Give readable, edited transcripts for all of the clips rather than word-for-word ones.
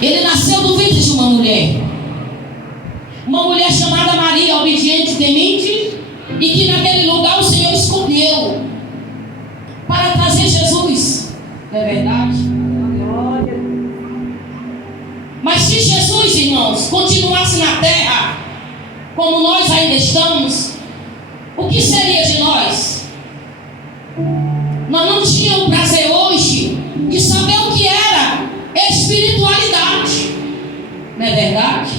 Ele nasceu do ventre de uma mulher chamada Maria, obediente, temente, e que naquele lugar o Senhor escolheu para trazer Jesus. Não é verdade? Mas se Jesus, irmãos, continuasse na terra como nós ainda estamos, o que seria de nós? Nós não tínhamos o prazer hoje de saber o que era espiritualidade. Não é verdade?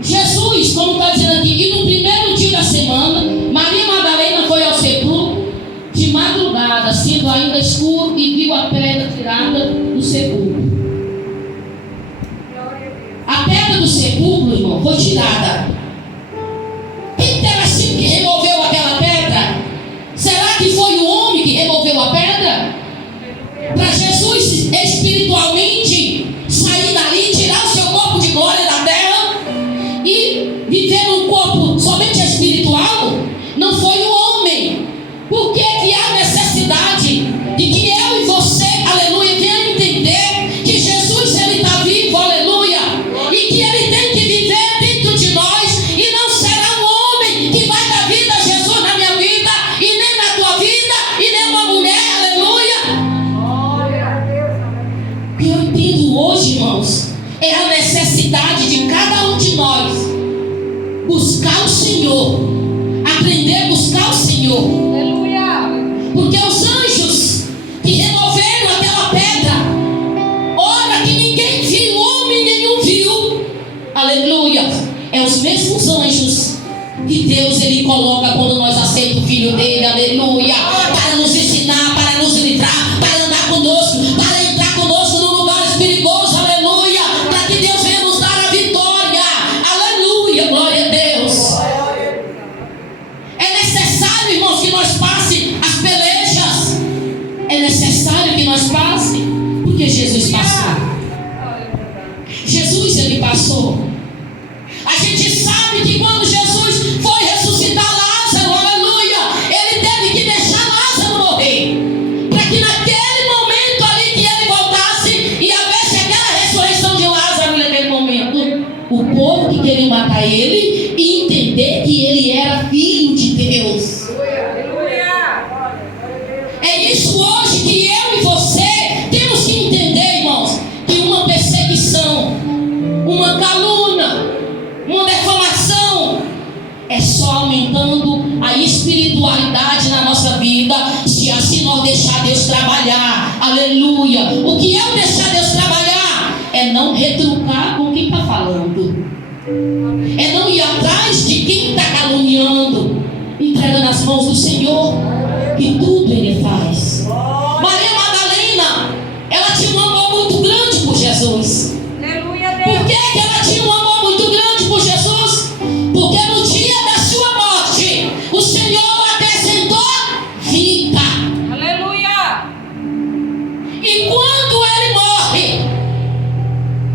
Jesus, como está dizendo aqui, e no primeiro dia da semana, Maria Madalena foi ao sepulcro de madrugada, sendo ainda escuro, e viu a pedra tirada do sepulcro. A pedra do sepulcro, irmão, foi tirada. Quem terá sido que removeu aquela pedra? Será que foi o homem que removeu a pedra? Para Jesus espiritualmente sair dali, tirar o seu corpo de glória da terra e viver num corpo somente espiritual, não foi o homem. Por que que há necessidade de que eu e você, aleluia, venham entender que Jesus, ele está vivo, aleluia, e que ele tem que viver dentro de nós, e não será um homem que vai dar vida a Jesus na minha vida, e nem na tua vida, e nem uma mulher, aleluia. O que eu entendo hoje, irmãos, é a necessidade de cada um de nós buscar o Senhor, aprender a buscar o Senhor. Aleluia. Porque os anjos que removeram aquela pedra, ora que ninguém viu, homem nenhum viu, aleluia, é os mesmos anjos que Deus ele coloca quando nós aceitamos o Filho dele, aleluia, para nos ensinar, para nos livrar, para andar conosco, para entrar conosco no lugar perigoso, aleluia, para que Deus venha nos dar a vitória, aleluia, glória a Deus. É necessário, irmãos, que nós passe as pelejas, é necessário que nós passe, porque Jesus passou. Jesus ele passou. A gente sabe que quando Jesus foi ressuscitar Lázaro, aleluia, ele teve que deixar Lázaro morrer, para que naquele momento ali que ele voltasse e houvesse aquela ressurreição de Lázaro naquele momento, o povo que queria matar ele e entender que ele era filho de Deus. É isso hoje que eu e você temos que entender, irmãos, que uma perseguição, uma calúnia, uma defamação é só aumentando a espiritualidade na nossa vida, se assim nós deixar Deus trabalhar, aleluia. O que é deixar Deus trabalhar? É não retrucar com quem está falando, é não ir atrás de quem está caluniando, entrega nas mãos do Senhor, que tudo Ele faz. Maria Madalena, ela tinha um amor muito grande por Jesus. Por que ela tinha um amor muito grande por Jesus? Porque no dia da sua morte, o Senhor acrescentou vida. Aleluia! E quando Ele morre,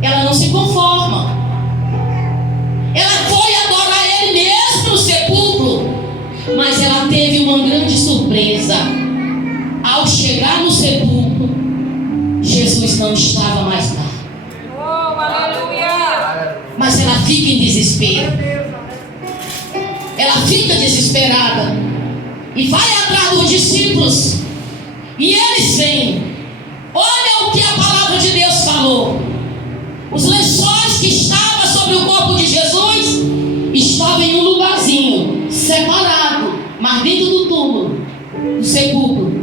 ela não se conforma. Ela foi adorar Ele mesmo no sepulcro, mas ela teve uma grande surpresa. Ao chegar no sepulcro, Jesus não estava mais lá. Oh, aleluia! Mas ela fica em desespero. Ela fica desesperada e vai atrás dos discípulos, e eles vêm. Olha o que a palavra de Deus falou. Os lençóis que estavam sobre o corpo de Jesus estavam em um lugarzinho separado, mas dentro do túmulo, do sepulcro.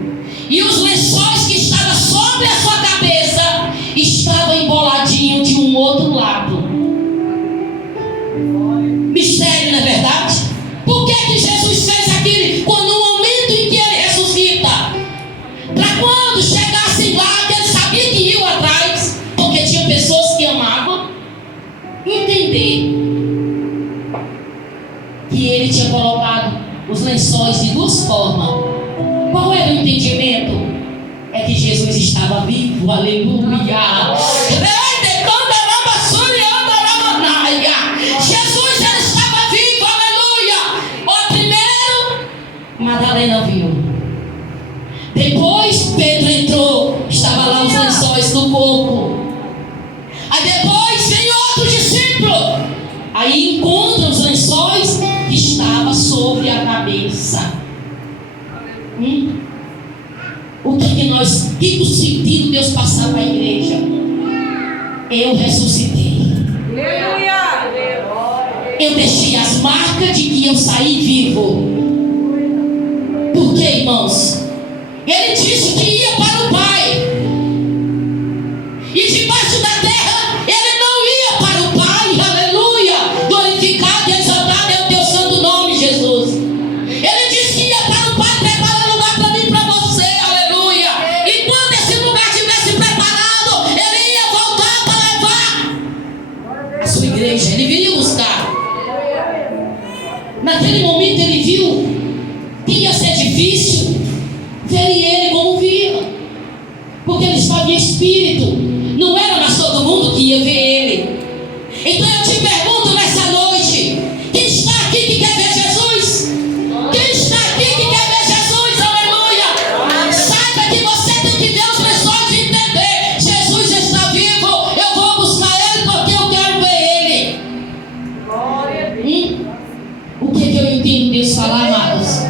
E os lençóis que estavam sobre a sua cabeça estavam emboladinhos de um outro lado. Mistério, não é verdade? Por que que Jesus fez aquilo? Quando no momento em que Ele ressuscita, para quando chegassem lá, que Ele sabia que iam atrás, porque tinha pessoas que amavam, entender que Ele tinha colocado os lençóis de duas formas. Qual era o entendimento? É que Jesus estava vivo, aleluia. Jesus ele estava vivo, aleluia. O primeiro, Madalena viu. Depois Pedro entrou, estava lá os lençóis do corpo. Aí encontra os lençóis que estavam sobre a cabeça. O que o sentido de Deus passar para a igreja? Eu ressuscitei. Eu deixei as marcas de que eu saí vivo. Por quê, irmãos? Ele disse que ia para o Pai. E debaixo da terra, ele não ia para o Pai. Aleluia! Glorificado e exaltado é o teu santo nome, Jesus. Ele disse que ia para o Pai preparar lugar para mim e para você. Aleluia! E quando esse lugar estivesse preparado, ele ia voltar para levar a sua igreja. Ele viria buscar. Naquele momento ele viu que ia ser difícil ver ele como via, porque ele estava em espírito. Não era mais todo mundo que ia ver ele. Então eu te pergunto nessa noite: quem está aqui que quer ver Jesus? Quem está aqui que quer ver Jesus? Aleluia! Saiba que você tem que ver os lençóis e entender: Jesus está vivo, eu vou buscar ele porque eu quero ver ele. O que eu entendo Deus falar, amados?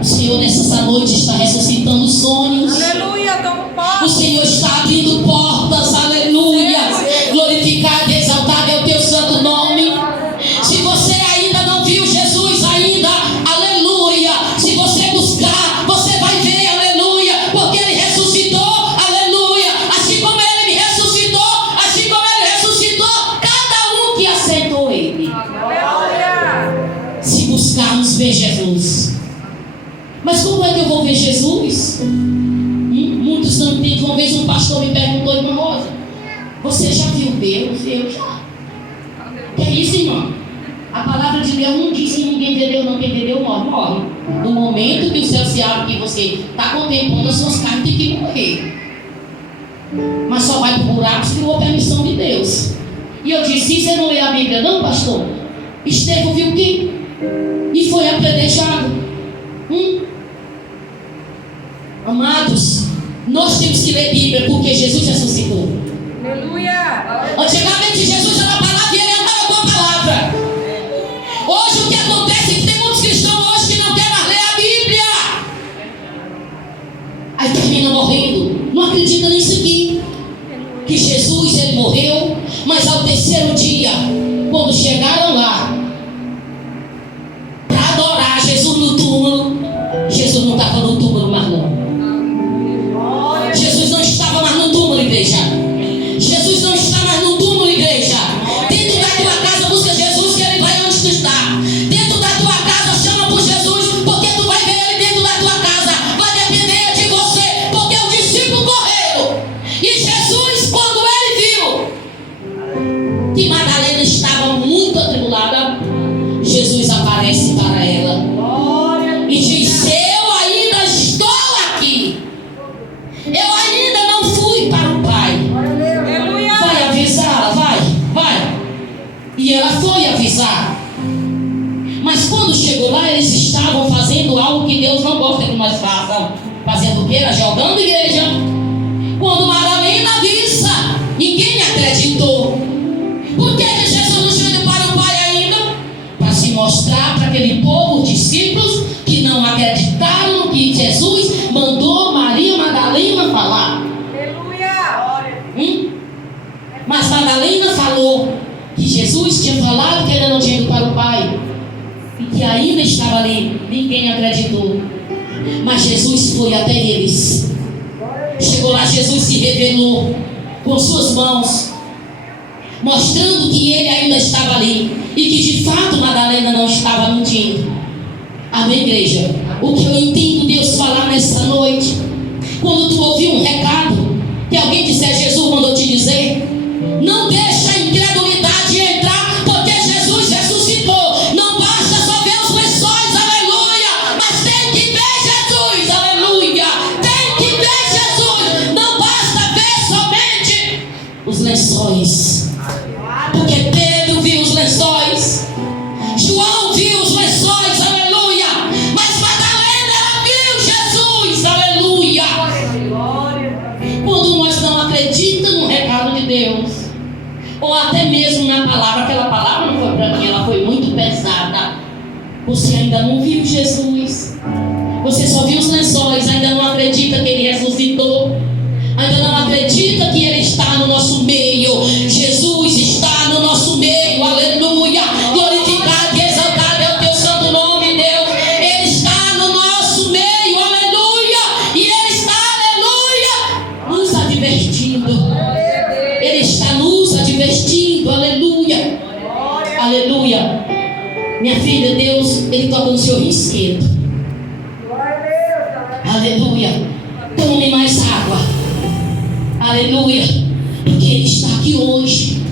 O Senhor nessa noite está ressuscitando sonhos. Aleluia, o Senhor está abrindo portas. Aleluia. Glorificado e exaltado é o teu santo nome. Se você ainda não viu Jesus ainda, aleluia, se você buscar, você vai ver, aleluia, porque ele ressuscitou, aleluia. Assim como ele me ressuscitou, assim como ele ressuscitou cada um que aceitou ele. aleluia. Se buscarmos ver Jesus. Mas como é que eu vou ver Jesus? Muitos não entendem. Uma vez um pastor me perguntou: irmã Rosa, você já viu Deus? Eu já. Que é isso, irmão? A palavra de Deus não diz que ninguém entendeu, não. Quem entendeu morre. No momento que o céu se abre, que você está contemplando, as suas carnes têm que morrer. Mas só vai para o buraco se for a permissão de Deus. E eu disse: você não lê a Bíblia não, pastor? Estevão viu quem? E foi apedrejado. Amados, nós temos que ler Bíblia porque Jesus ressuscitou. Aleluia. Antigamente Jesus era a palavra e ele andava com a palavra. Hoje o que acontece é que tem muitos cristãos hoje que não querem mais ler a Bíblia. Aí termina morrendo. Não acredita nisso aqui. Que Jesus ele morreu, mas ao terceiro dia, quando chegaram lá para adorar Jesus no túmulo, Jesus não estava no túmulo mais não. Jesus não estava mais no túmulo, igreja. Jesus não está mais no túmulo, igreja. Dentro da tua casa busca Jesus, que ele vai onde tu está. Dentro da tua casa chama por Jesus, porque tu vai ver ele dentro da tua casa. Vai depender de você, porque o discípulo correu. E Jesus, quando ele viu que Madalena estava muito atribulada, Jesus aparece para ela e diz: eu ainda estou aqui. Eu ainda não fui para o Pai. Vai avisá-la, vai. E ela foi avisar. Mas quando chegou lá, eles estavam fazendo algo que Deus não gosta que nós façamos. Fazendo o quê? Jogando igreja. Quando Madalena avisa, ninguém acreditou. Por que Jesus não chegou para o Pai ainda? Para se mostrar para aquele povo, discípulos, que não acreditaram no que Jesus mandou Maria Madalena falar. Aleluia. Mas Madalena falou que Jesus tinha falado que ainda não tinha ido para o Pai e que ainda estava ali. Ninguém acreditou. Mas Jesus foi até eles. Chegou lá, Jesus se revelou com suas mãos, mostrando que ele ainda estava ali e que de fato Madalena não estava mentindo. Amém, igreja? O que eu entendo Deus falar nessa noite, quando tu ouvir um recado que alguém disser: Jesus mandou te dizer, não deixa a incredulidade entrar, porque Jesus ressuscitou. Não basta só ver os lençóis, aleluia, mas tem que ver Jesus, aleluia. Tem que ver Jesus. Não basta ver somente os lençóis, porque Pedro viu os lençóis, João viu os lençóis, aleluia, mas Madalena ela viu Jesus, aleluia. Quando nós não acreditamos no recado de Deus, ou até mesmo na palavra, aquela palavra não foi para mim, ela foi muito pesada. Você ainda não viu Jesus, você só viu os lençóis, ainda não acredita que Ele ressuscitou, ainda não acredita que Ele está no nosso meio. Jesus está no nosso meio, aleluia. Glorificado e exaltado é o teu santo nome, Deus. Ele está no nosso meio, aleluia. E Ele está, aleluia, nos advertindo. Ele está nos advertindo, aleluia. Aleluia. Minha filha, Deus, Ele toca no seu risquedo. Aleluia. Tome mais água. Aleluia. Porque Ele está aqui hoje.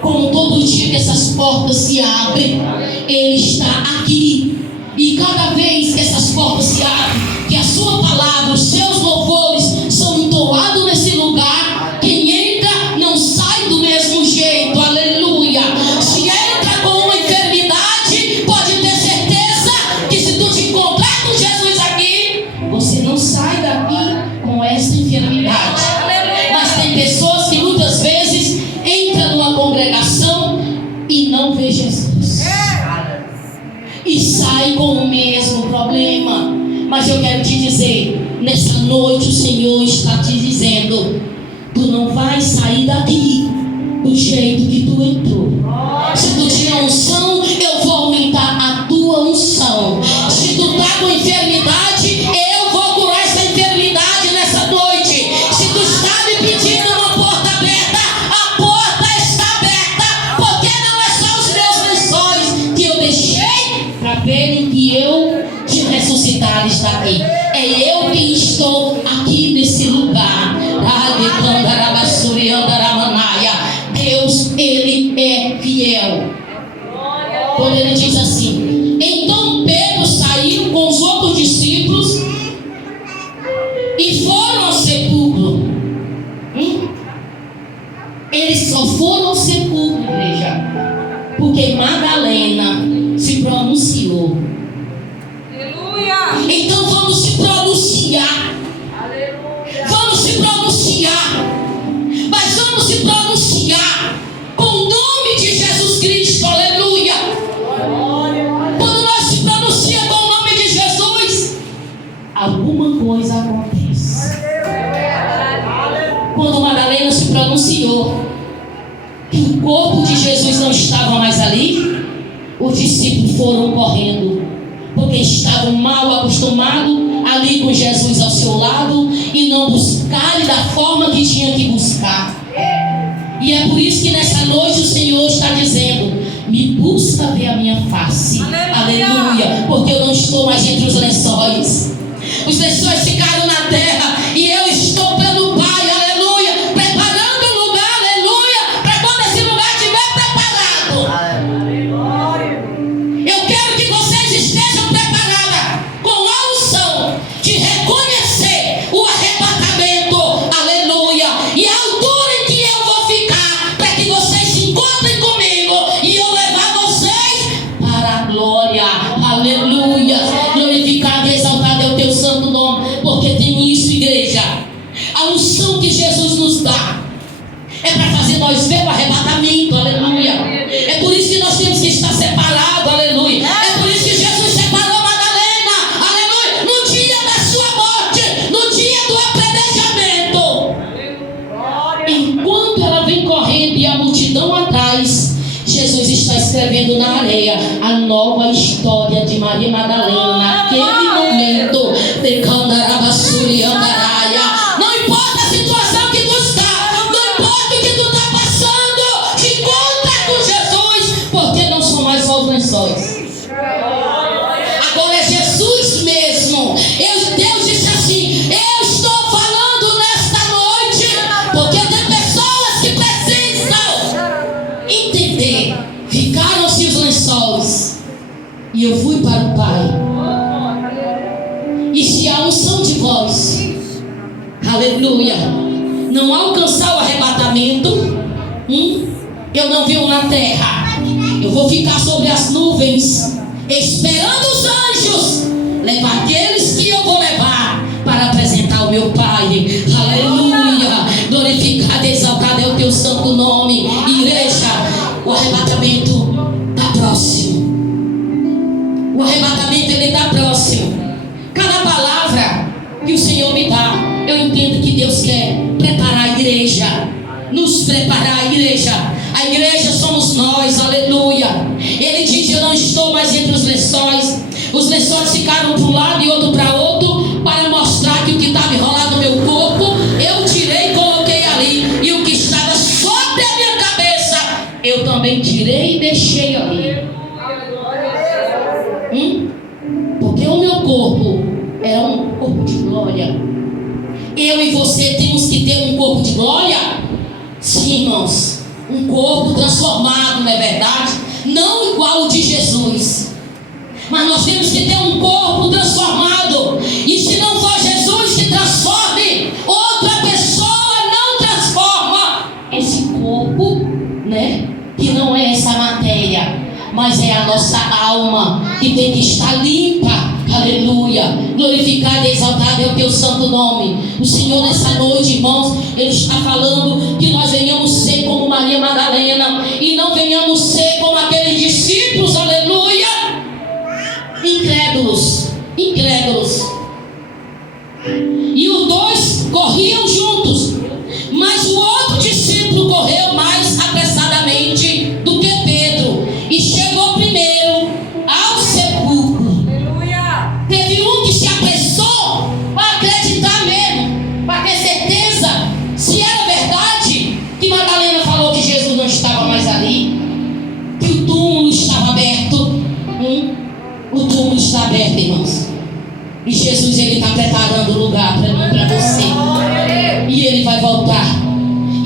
Como todo dia que essas portas se abrem, Ele está aqui. E cada vez que essas portas se abrem, que a sua palavra, os seus louvores são entoados nesse lugar, quem entra não sai do mesmo jeito. Aleluia. Se entra com uma enfermidade, pode ter certeza que se tu te encontrar com Jesus aqui, você não sai daqui com essa enfermidade. Mas tem pessoas que muitas vezes entram numa congregação e não vê Jesus, e sai com o mesmo problema. Mas eu quero te dizer, nessa noite o Senhor está te dizendo: tu não vai sair daqui do jeito que tu entrou. Se tu tinha unção, eu vou aumentar a tua unção. Se tu está com enfermidade, eu vou curar essa enfermidade nessa noite. Se tu está me pedindo uma porta aberta, a porta está aberta. Porque não é só os meus lençóis que eu deixei para verem que eu te ressuscitar está aqui. É eu quem estou aqui nesse lugar. Deus, Ele é fiel. Quando Ele diz assim: então Pedro saiu com os outros discípulos e foram ao sepulcro. Eles só foram ao sepulcro, igreja, porque Madalena se pronunciou. Aleluia. Então vamos se pronunciar. Aleluia. Vamos se pronunciar. Mas vamos se pronunciar com o nome de Jesus Cristo. Aleluia. Quando nós se pronunciamos com o nome de Jesus, alguma coisa acontece. Quando Madalena se pronunciou que o corpo de Jesus não estava mais ali, os discípulos foram correndo, porque estavam mal acostumados ali com Jesus ao seu lado e não buscarem da forma que tinha que buscar. E é por isso que nessa noite o Senhor está dizendo: me busca ver a minha face. Aleluia. Porque eu não estou mais entre os lençóis. Os lençóis ficaram na terra e eu estou pelo Pai. Aleluia. Preparando o lugar. Aleluia. Para quando esse lugar estiver preparado, eu quero que vocês estejam preparadas com a unção de reconhecer o arrebatamento. Aleluia. E a altura em que eu vou ficar, para que vocês se encontrem comigo e eu levar vocês para a glória. Aleluia. Glorificado e exaltado é o teu santo nome. Porque tem isso, igreja. A unção que Jesus nos dá é para fazer nós ver o arrebatamento. Aleluia. É por isso que nós temos que estar separados. Aleluia. É por isso que Jesus separou Madalena. Aleluia. No dia da sua morte, no dia do apedrejamento. Enquanto ela vem correndo e a multidão atrás, Jesus está escrevendo na areia a nova história de Maria Madalena. Naquele momento, não importa a situação que tu está, não importa o que tu está passando, te encontra com Jesus, porque não são mais só os lençóis. Agora é Jesus mesmo. Deus disse assim: eu estou falando nesta noite, porque tem pessoas que precisam entender. Ficaram-se os lençóis e eu fui para o Pai. E se a unção de vós, aleluia, não alcançar o arrebatamento, eu não vivo na terra, eu vou ficar sobre as nuvens, esperando os anjos levar aqueles que eu vou levar para apresentar o meu Pai. Aleluia. Glorificado e exaltado é o teu santo nome. igreja. Nos preparar, igreja. A igreja somos nós, aleluia. Ele diz: eu não estou mais entre os lençóis. Os lençóis ficaram para um lado e outro para outro, para mostrar que o que estava enrolado no meu corpo, eu tirei e coloquei ali. E o que estava sobre a minha cabeça, eu também tirei e deixei ali. Porque o meu corpo é um corpo de glória. Eu e você temos que ter um corpo de glória? Sim, irmãos. Um corpo transformado, não é verdade? Não igual o de Jesus, mas nós temos que ter um corpo transformado. E se não for Jesus que transforme, outra pessoa não transforma esse corpo, né? Que não é essa matéria, mas é a nossa alma, que tem que estar limpa. Aleluia. Glorificado e exaltado é o teu santo nome. O Senhor nessa noite, irmãos, Ele está falando que nós venhamos ser como Maria Madalena e não venhamos ser como aqueles discípulos, aleluia, incrédulos. E os dois corriam juntos, mas o outro discípulo correu mais apressadamente do que Pedro e chegou primeiro ao sepulcro. Teve um que se apressou para acreditar mesmo, para ter certeza se era verdade que Madalena falou que Jesus não estava mais ali, que o túmulo estava aberto. O túmulo está aberto, irmãos. E Jesus, Ele está preparando o lugar para mim, para você. E Ele vai voltar.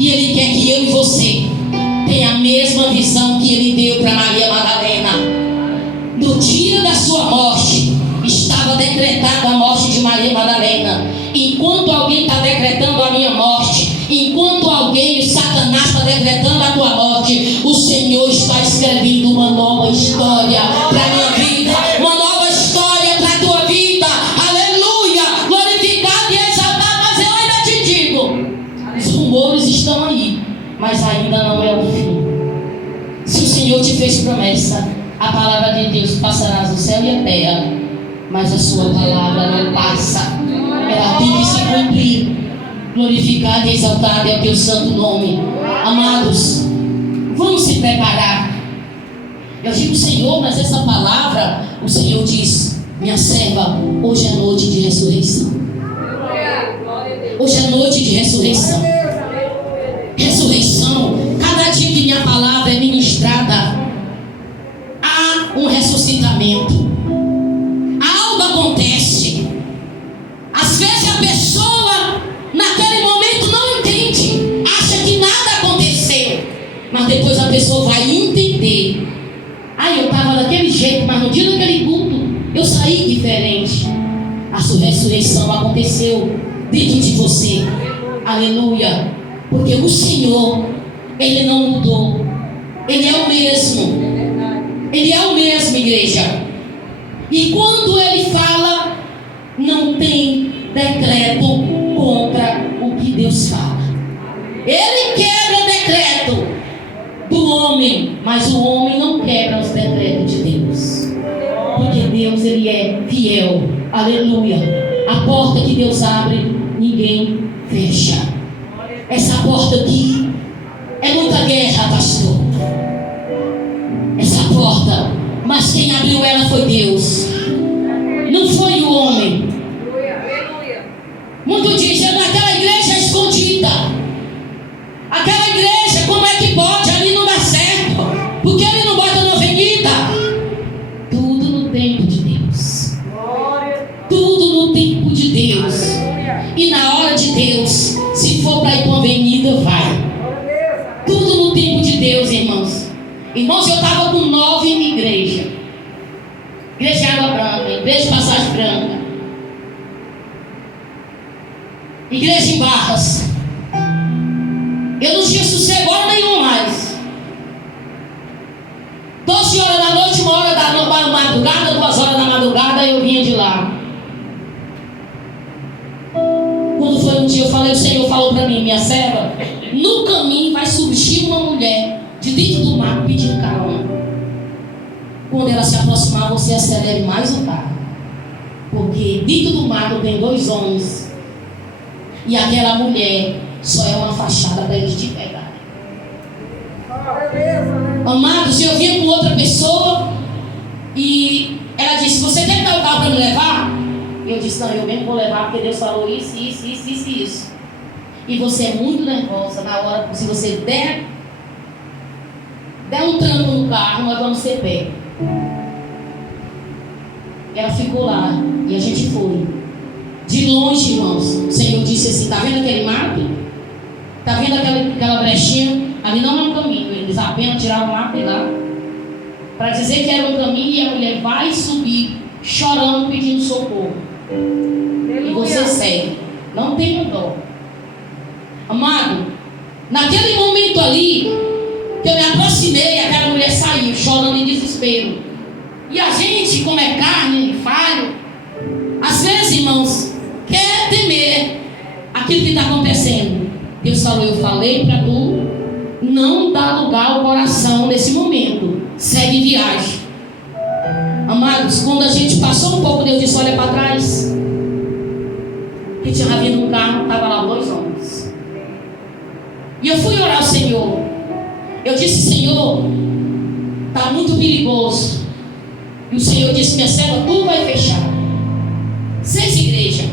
E Ele quer que eu e você tenha a mesma visão que Ele deu para Maria Madalena. No dia da sua morte, estava decretada a morte de Maria Madalena. Enquanto alguém está decretando a minha morte, enquanto alguém, o Satanás, está decretando a tua morte, o Senhor está escrevendo uma nova história para a minha vida, uma nova história para a tua vida. Aleluia, glorificado e exaltado. Mas eu ainda te digo, os rumores estão aí, mas ainda não é o fim. Se o Senhor te fez promessa, a palavra de Deus passará do céu e a terra, mas a sua palavra não passa. Ela tem que se cumprir. Glorificado e exaltado é o teu santo nome. Amados, vamos se preparar. Eu digo: Senhor, mas essa palavra, o Senhor diz: minha serva, hoje é noite de ressurreição. Hoje é noite de ressurreição. Ressurreição. Cada dia que minha palavra é ministrada, há um ressuscitamento. Algo acontece. Às vezes a pessoa naquele momento não entende, acha que nada aconteceu, mas depois a pessoa vai entender. Eu estava daquele jeito, mas no dia daquele culto eu saí diferente. A sua ressurreição aconteceu dentro de você. Aleluia. Porque o Senhor, Ele não mudou. Ele é o mesmo. Ele é o mesmo, igreja. E quando Ele fala, não tem decreto contra o que Deus fala. Ele quebra decreto do homem, mas o homem não quebra os decretos de Deus. Porque Deus, Ele é fiel. Aleluia. A porta que Deus abre, ninguém fecha. Essa porta aqui é muita guerra, pastor. Essa porta, mas quem abriu ela foi Deus, não foi o homem. Muito dizem: naquela igreja escondida, aquela igreja, como é que pode? Ali não dá certo, porque ele não bota na avenida. Tudo no tempo de Deus. Tudo no tempo de Deus. E na hora de Deus, se for para ir para uma avenida, vai. Tudo no tempo de Deus, irmãos. Irmãos, eu estava com 9 igrejas. Igreja Água Branca, Igreja Passagem Branca, Igreja em Barras. Eu não tinha sossego hora nenhuma mais. 12 horas da noite, 1 hora da madrugada, 2 horas da madrugada, eu vinha de lá. Quando foi um dia, eu falei: o Senhor falou para mim: minha serva, no caminho vai surgir uma mulher de dentro do mar pedindo carona. Quando ela se aproximar, você acelere mais o carro, porque dentro do mato tem 2 homens, e aquela mulher só é uma fachada para eles te pegarem. Amados, eu vinha com outra pessoa e ela disse: você quer dar o carro para me levar? Eu disse: não, eu mesmo vou levar porque Deus falou isso. E você é muito nervosa na hora, se você der um tranco no carro, nós vamos ser pego. Ela ficou lá e a gente foi. De longe, irmãos, o Senhor disse assim: está vendo aquele mato? Está vendo aquela brechinha? Ali não é um caminho. Eles apenas tiraram o mato de lá para dizer que era um caminho, e a mulher vai subir chorando, pedindo socorro. E você segue. Não tenha dó. Amado, naquele momento ali que eu me aproximei, aquela mulher saiu chorando em desespero. E a gente, como é carne, falho, às vezes, irmãos, quer temer aquilo que está acontecendo. Deus falou: eu falei para tu não dar lugar ao coração nesse momento. Segue viagem. Amados, quando a gente passou um pouco, Deus disse: olha para trás. Que tinha vindo um carro, estava lá 2 homens. E eu fui orar ao Senhor. Eu disse: Senhor, está muito perigoso. E o Senhor disse: minha serva, tu vai fechar 6 igrejas,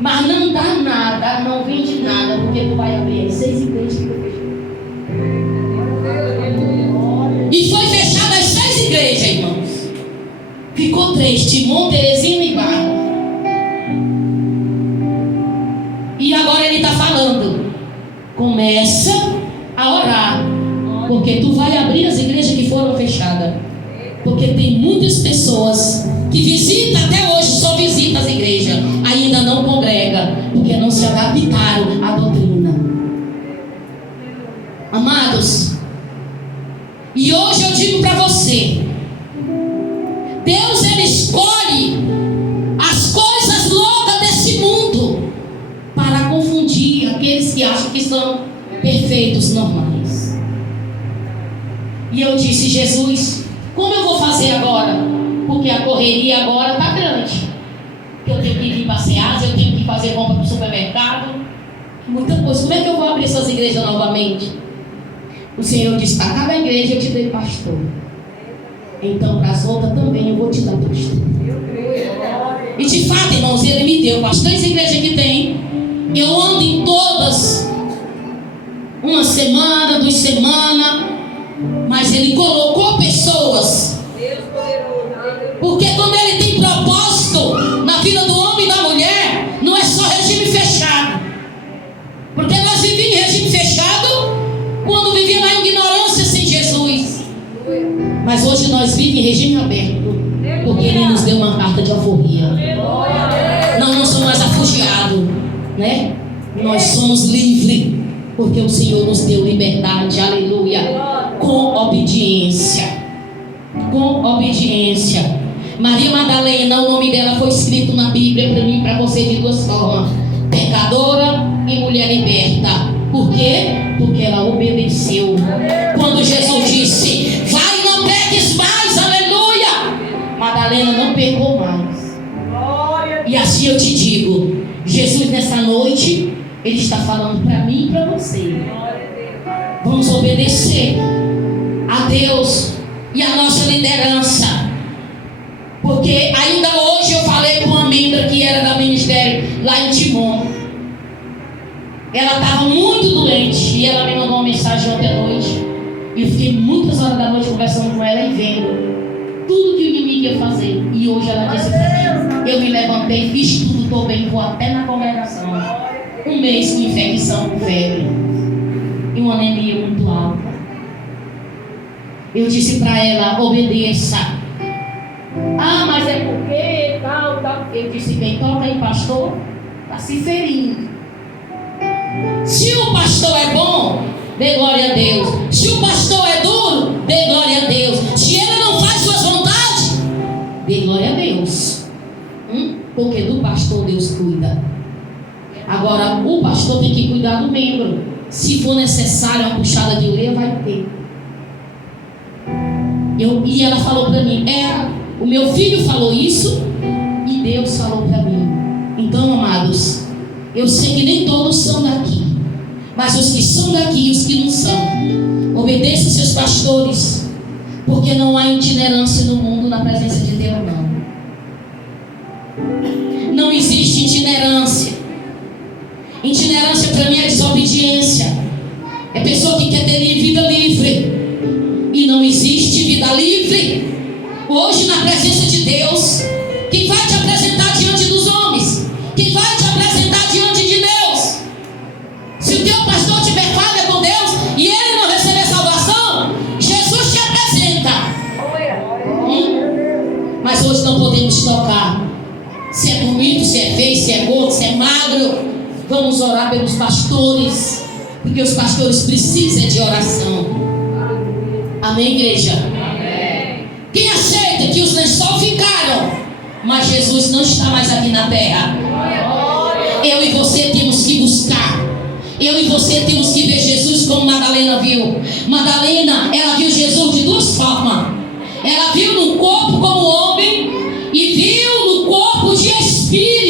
mas não dá nada, não vende nada, porque tu vai abrir 6 igrejas que eu fechei. E foi fechada as 6 igrejas, irmãos. Ficou 3, Timon, Teresina e Barra. E agora ele está falando: começa a orar, porque tu vai abrir as igrejas que foram fechadas. Porque tem muitas pessoas que visitam até hoje, só visitam as igrejas, ainda não congrega, porque não se adaptaram à doutrina. Amados, e hoje eu digo para você: Deus, ele escolhe as coisas loucas desse mundo para confundir aqueles que acham que são perfeitos, normais. E eu disse: Jesus, como eu vou fazer agora? Porque a correria agora está grande. Eu tenho que vir passear, eu tenho que fazer compra para o supermercado, muita coisa. Como é que eu vou abrir essas igrejas novamente? O Senhor disse: para cada igreja eu te dei pastor, então para as outras também eu vou te dar pastor. E de fato, irmãos, ele me deu pastor. As igrejas que tem, eu ando em todas, uma semana, 2 semanas, mas ele colocou pessoas. Porque quando ele tem propósito na vida do homem e da mulher, não é só regime fechado. Porque nós vivíamos em regime fechado quando vivíamos na ignorância sem Jesus. Mas hoje nós vivemos em regime aberto, porque ele nos deu uma carta de alforria. Não somos mais refugiados, né? Nós somos livres, porque o Senhor nos deu liberdade, aleluia, com obediência. Com obediência. Maria Madalena, o nome dela foi escrito na Bíblia para mim e para você de 2 formas: pecadora e mulher liberta. Por quê? Porque ela obedeceu. Quando Jesus disse: vai, não peques mais, aleluia, Madalena não pecou mais. E assim eu te digo, Jesus nessa noite, ele está falando para mim e para você: vamos obedecer a Deus e a nossa liderança. Porque ainda hoje eu falei com uma membra que era da ministério lá em Timon. Ela estava muito doente e ela me mandou uma mensagem ontem à noite. E eu fiquei muitas horas da noite conversando com ela e vendo tudo que o inimigo ia fazer. E hoje ela disse para mim: eu me levantei, fiz tudo, estou bem, vou até na congregação. 1 mês com infecção, com febre e uma anemia muito alta. Eu disse para ela: obedeça. Ah, mas é porque tal. Eu disse: quem toca em pastor está se ferindo. Se o pastor é bom, dê glória a Deus. Se o pastor é duro, dê glória a Deus. Se ele não faz suas vontades, dê glória a Deus. Porque do pastor Deus cuida. Agora, o pastor tem que cuidar do membro. Se for necessário uma puxada de orelha, vai ter. E ela falou para mim: o meu filho falou isso e Deus falou para mim. Então, amados, Eu sei que nem todos são daqui, mas os que são daqui e os que não são, obedeçam seus pastores, porque não há itinerância no mundo na presença de Deus, não. Não existe itinerância. Itinerância para mim é desobediência. É pessoa que quer ter vida livre, e não existe vida livre. Hoje, na presença de Deus, quem vai te apresentar diante dos homens? Quem vai te apresentar diante de Deus? Se o teu pastor tiver falha com Deus e ele não receber salvação, Jesus te apresenta. Mas hoje não podemos tocar se é bonito, se é feio, se é gordo, se é magro. Vamos orar pelos pastores, porque os pastores precisam de oração. Amém, igreja? Amém. Quem aceita que os lençóis ficaram, mas Jesus não está mais aqui na terra? Eu e você temos que buscar. Eu e você temos que ver Jesus como Madalena viu. Madalena, ela viu Jesus de duas formas. Ela viu no corpo como homem e viu no corpo de espírito.